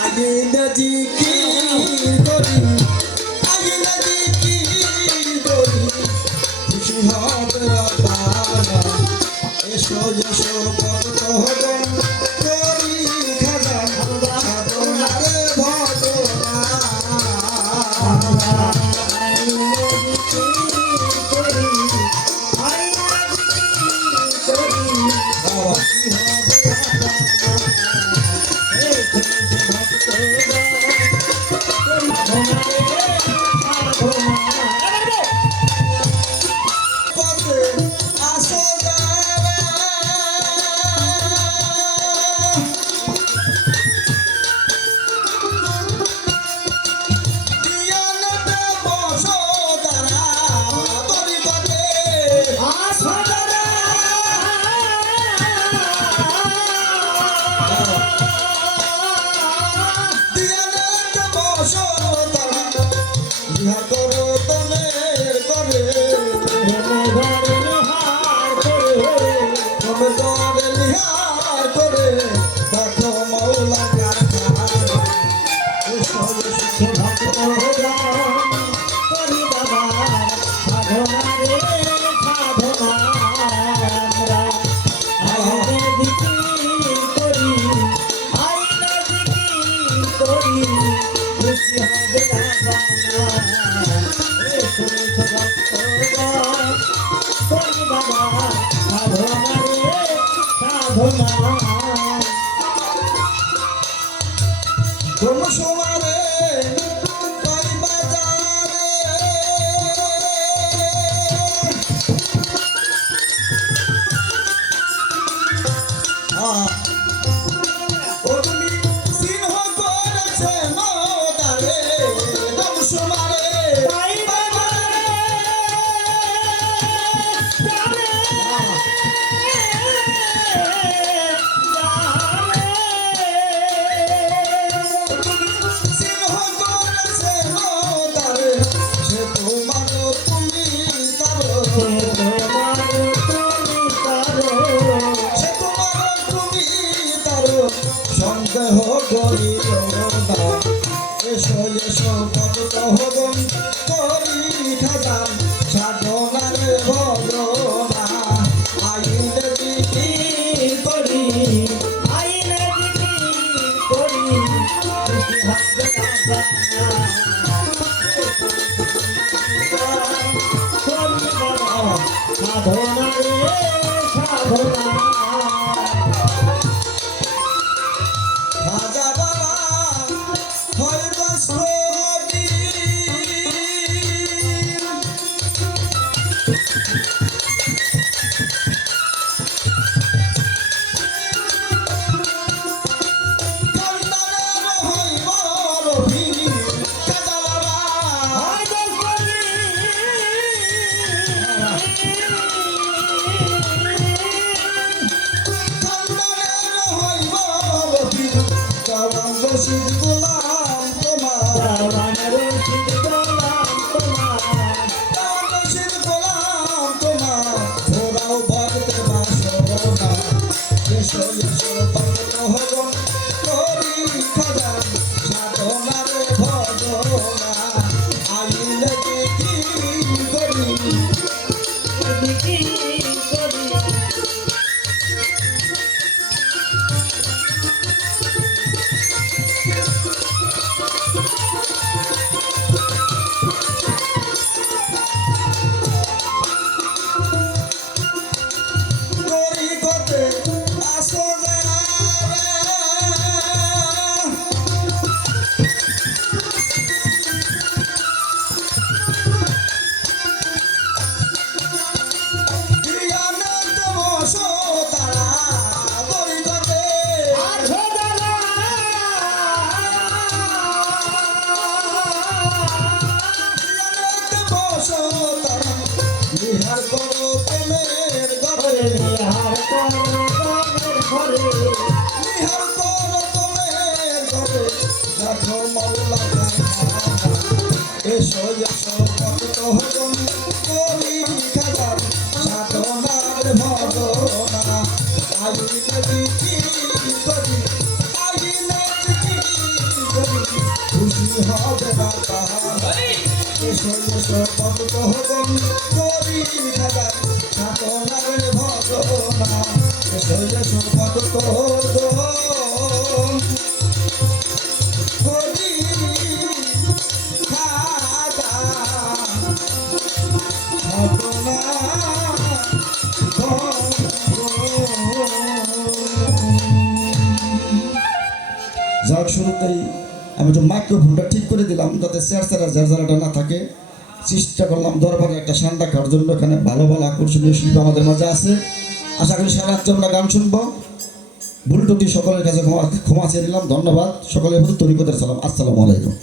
আগে নদী কি করি আগে নদী কি করি খুশি হবে বাবা এসো এসো ভক্ত হবেন করি খাজা সাধনারে ভজনা সন্দেহ করিল না এসো এসো ভক্ত হবন করি খাজান সাধনারে ভজনা আইনে দিকি করি আইনে দিকি করি সাধনারে সাধনা এসো এসো ভক্ত হবন করি খাজান সাধনার ভজন ঘটনা আইলে বিক্রি করি আইলে বিক্রি করি খুশি হবে না তাহার এসো এসো কত হবন করি খাবার সাধনার ঘটনা এসো এসো কত হবন করি যার শুরুতেই আমি একটু মাইক্রোফোনটা ঠিক করে দিলাম যাতে চেয়ার ঝাড়ঝাড়াটা না থাকে চেষ্টা করলাম দরবারে একটা সান রাখার জন্য এখানে ভালো ভালো আকর্ষণীয় শিল্পী আমাদের মাঝে আছে আশা করি সারা রাত্রে আমরা গান শুনবো ভুল ত্রুটি সকলের কাছে ক্ষমা চেয়ে নিলাম ধন্যবাদ সকলের প্রতি তরিকতের সালাম আসসালামু আলাইকুম